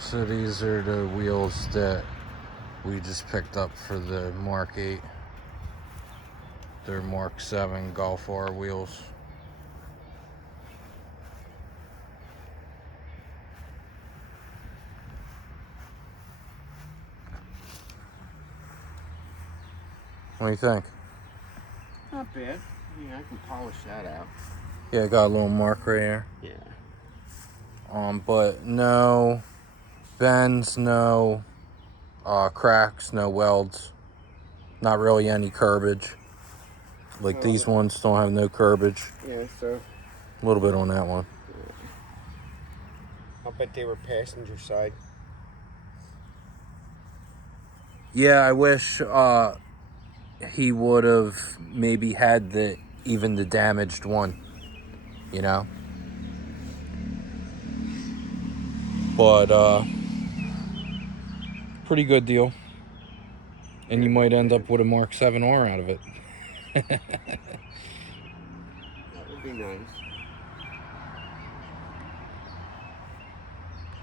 So these are the wheels that we just picked up for the Mk8. They're Mk7 Golf R wheels. What do you think? Not bad. Yeah, I can polish that out. Yeah, got a little mark right here. Yeah. But no bends, no cracks, no welds. Not really any curbage. Like these ones don't have no curbage. Yeah, so A little bit on that one. I'll bet they were passenger side. Yeah, I wish he would have maybe had even the damaged one, you know. But pretty good deal. And you might end up with a Mk7 R out of it. That would be nice.